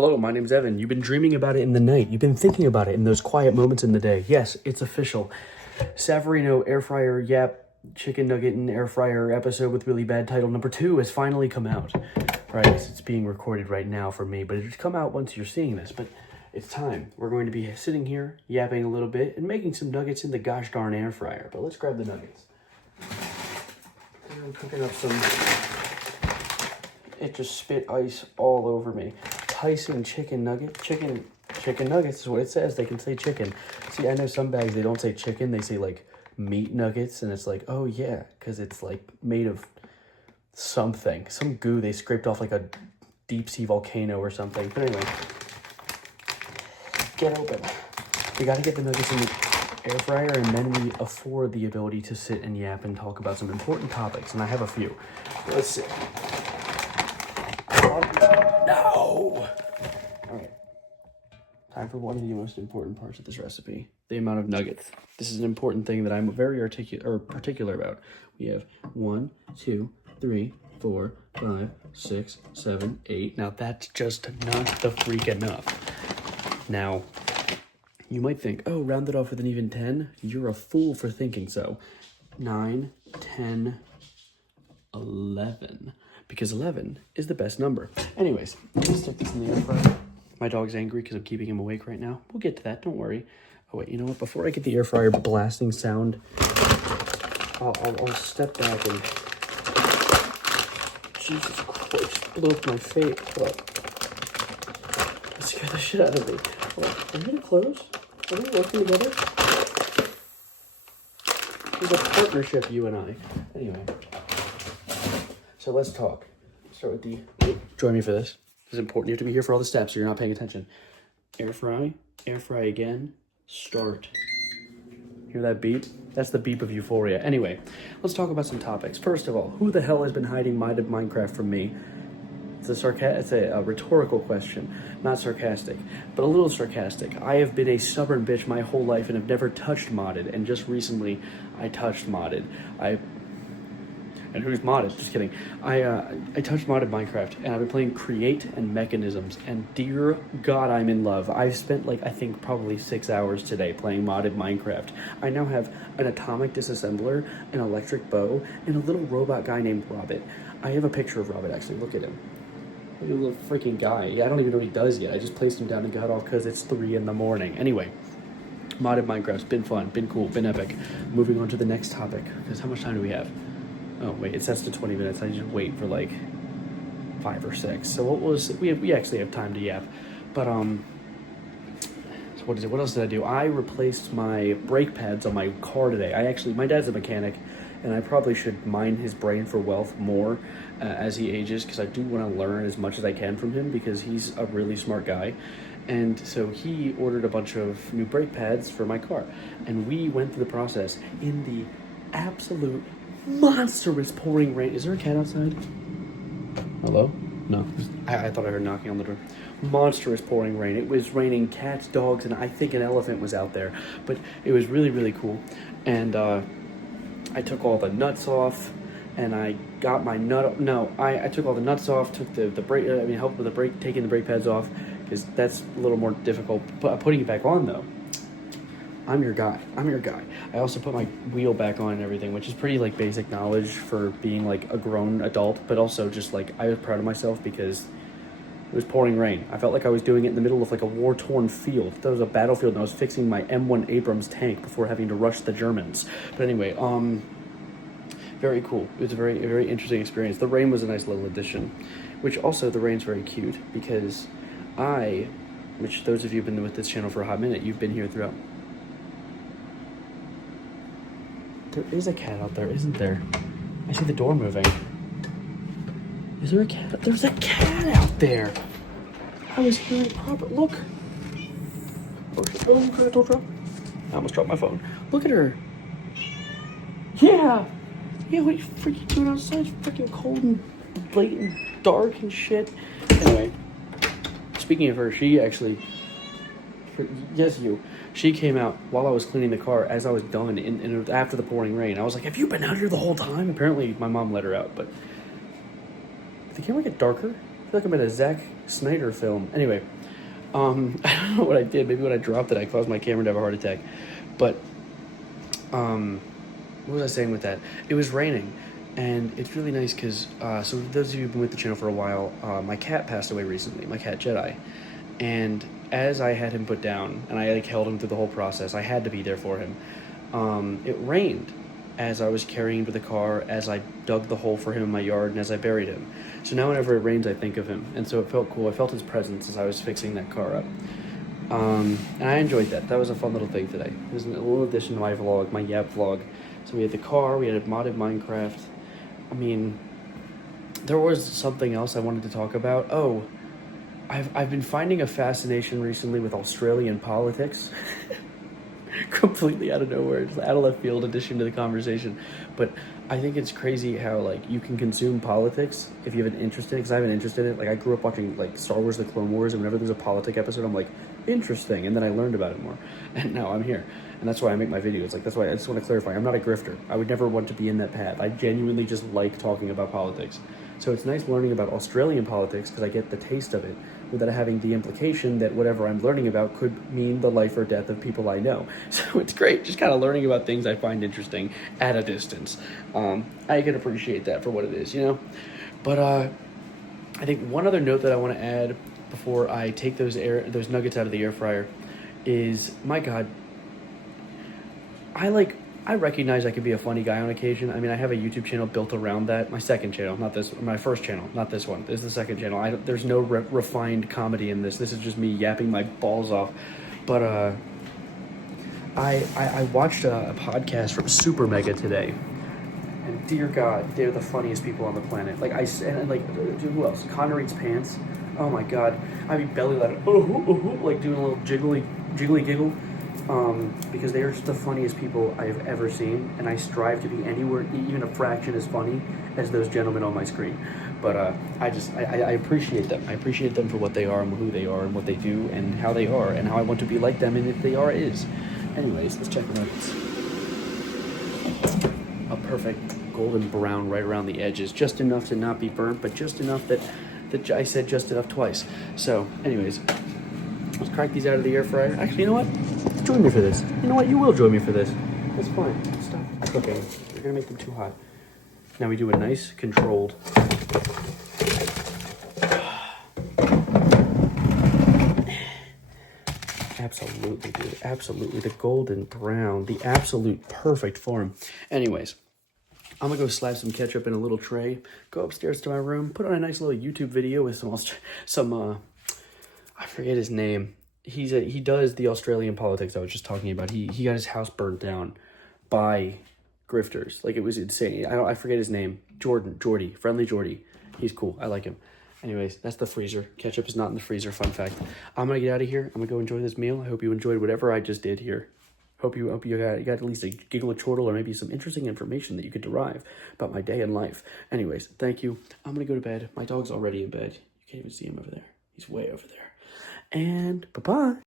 Hello, my name's Evan. You've been dreaming about it in the night. You've been thinking about it in those quiet moments in the day. Yes, it's official. Savarino Air Fryer Yap Chicken Nugget and Air Fryer episode with really bad title number 2 has finally come out. Right, it's being recorded right now for me, but it'll come out once you're seeing this. But it's time. We're going to be sitting here, yapping a little bit, and making some nuggets in the gosh darn air fryer. But let's grab the nuggets. I'm cooking up some... It just spit ice all over me. Tyson chicken nugget. Chicken nuggets is what it says. They can say chicken. See, I know some bags, they don't say chicken. They say, like, meat nuggets. And it's like, oh, yeah, because it's, like, made of something. Some goo they scraped off, like, a deep-sea volcano or something. But anyway, get open. We got to get the nuggets in the air fryer, and then we afford the ability to sit and yap and talk about some important topics. And I have a few. Let's see. No! Alright. Time for one of the most important parts of this recipe. The amount of nuggets. This is an important thing that I'm very particular about. We have 1, 2, 3, 4, 5, 6, 7, 8. Now that's just not the freak enough. Now, you might think, oh, round it off with an even 10? You're a fool for thinking so. 9, 10, 11. Because 11 is the best number. Anyways, let's stick this in the air fryer. My dog's angry because I'm keeping him awake right now. We'll get to that, don't worry. Oh wait, you know what? Before I get the air fryer blasting sound, I'll step back and... Jesus Christ, blew up my face. Hold up. That scared the shit out of me. Are we gonna close? Are we working together? There's a partnership, you and I. Anyway. So let's talk. Start with the... Join me for this. This is important. You have to be here for all the steps so you're not paying attention. Air fry again, start. Hear that beep? That's the beep of euphoria. Anyway, let's talk about some topics. First of all, who the hell has been hiding modded Minecraft from me? It's a rhetorical question, not sarcastic, but a little sarcastic. I have been a stubborn bitch my whole life and have never touched modded, and just recently I touched modded. And who's modded? Just kidding. I touched modded Minecraft, and I've been playing Create and Mechanisms, and dear God, I'm in love. I've spent, like, I think probably 6 hours today playing modded Minecraft. I now have an atomic disassembler, an electric bow, and a little robot guy named Robert. I have a picture of Robert, actually. Look at him. Look at the little freaking guy. Yeah, I don't even know what he does yet. I just placed him down and got off because it's 3 in the morning. Anyway, modded Minecraft's been fun, been cool, been epic. Moving on to the next topic, because how much time do we have? Oh wait, it sets to 20 minutes. I just wait for like 5 or 6. So we actually have time to yap. But so what else did I do? I replaced my brake pads on my car today. My dad's a mechanic, and I probably should mine his brain for wealth more as he ages, because I do want to learn as much as I can from him, because he's a really smart guy. And so he ordered a bunch of new brake pads for my car, and we went through the process in the absolute monstrous pouring rain. Is there a cat outside? Hello? No. I thought I heard knocking on the door. Monstrous pouring rain. It was raining cats, dogs, and I think an elephant was out there. But it was really, really cool. And I took all the nuts off, and I got my I took all the nuts off, took the brake, helped with the brake, taking the brake pads off, because that's a little more difficult. Putting it back on, though, I'm your guy. I also put my wheel back on and everything, which is pretty, like, basic knowledge for being, like, a grown adult, but also just, like, I was proud of myself because it was pouring rain. I felt like I was doing it in the middle of, like, a war-torn field. That was a battlefield, and I was fixing my M1 Abrams tank before having to rush the Germans. But anyway, very cool. It was a very, very interesting experience. The rain was a nice little addition, which also the rain's very cute because which those of you who've been with this channel for a hot minute, you've been here throughout. There is a cat out there, isn't there? I see the door moving. Is there a cat? There's a cat out there! I was hearing Robert. Look! Oh, don't drop. I almost dropped my phone. Look at her! Yeah! Yeah, what are you freaking doing outside? It's freaking cold and blatant dark and shit. Anyway, speaking of her, she actually... She came out while I was cleaning the car as I was done and after the pouring rain. I was like, have you been out here the whole time? Apparently my mom let her out, but did the camera get darker? feel like I'm in a Zack Snyder film. Anyway, I don't know what I did. Maybe when I dropped it, I caused my camera to have a heart attack. But, what was I saying with that? It was raining. And it's really nice because, so those of you who've been with the channel for a while, my cat passed away recently, my cat Jedi. And as I had him put down, and I like held him through the whole process, I had to be there for him. It rained as I was carrying him to the car, as I dug the hole for him in my yard, and as I buried him. So now whenever it rains, I think of him. And so it felt cool. I felt his presence as I was fixing that car up. And I enjoyed that. That was a fun little thing today. It was a little addition to my vlog, my Yap vlog. So we had the car, we had a modded Minecraft. I mean, there was something else I wanted to talk about. Oh, I've been finding a fascination recently with Australian politics. Completely out of nowhere, just out of left field addition to the conversation. But I think it's crazy how like you can consume politics if you have an interest in it, because I have an interest in it. Like I grew up watching like Star Wars, the Clone Wars, and whenever there's a politic episode, I'm like, interesting, and then I learned about it more, and now I'm here. And that's why I make my videos. Like that's why I just want to clarify, I'm not a grifter. I would never want to be in that path. I genuinely just like talking about politics. So it's nice learning about Australian politics because I get the taste of it without having the implication that whatever I'm learning about could mean the life or death of people I know. So it's great just kind of learning about things I find interesting at a distance. I can appreciate that for what it is, you know? But I think one other note that I want to add before I take those nuggets out of the air fryer is, my God, I recognize I could be a funny guy on occasion. I mean, I have a YouTube channel built around that. My second channel, not this. My first channel, not this one. This is the second channel. There's no refined comedy in this. This is just me yapping my balls off. But I watched a podcast from Super Mega today. And dear God, they're the funniest people on the planet. Like, who else? Connor Eats Pants. Oh my God. I'd be belly laughing, like doing a little jiggly giggle. Because they are just the funniest people I've ever seen, and I strive to be anywhere, even a fraction as funny as those gentlemen on my screen. But I appreciate them. I appreciate them for what they are and who they are and what they do and how they are and how I want to be like them and if they are is. Anyways, let's check the nuggets. A perfect golden brown right around the edges, just enough to not be burnt, but just enough that I said just enough twice. So, anyways, let's crack these out of the air fryer. Actually, you know what? Join me for this. You know what? You will join me for this. That's fine. Stop cooking. You're gonna make them too hot. Now we do a nice controlled. Absolutely, dude. Absolutely. The golden brown. The absolute perfect form. Anyways, I'm gonna go slap some ketchup in a little tray, go upstairs to my room, put on a nice little YouTube video with some I forget his name. He does the Australian politics I was just talking about. He got his house burnt down by grifters. Like, it was insane. I forget his name. Friendly Jordy. He's cool. I like him. Anyways, that's the freezer. Ketchup is not in the freezer, fun fact. I'm gonna get out of here. I'm gonna go enjoy this meal. I hope you enjoyed whatever I just did here. Hope you got at least a giggle, a chortle, or maybe some interesting information that you could derive about my day in life. Anyways, thank you. I'm gonna go to bed. My dog's already in bed. You can't even see him over there. He's way over there. And bye-bye.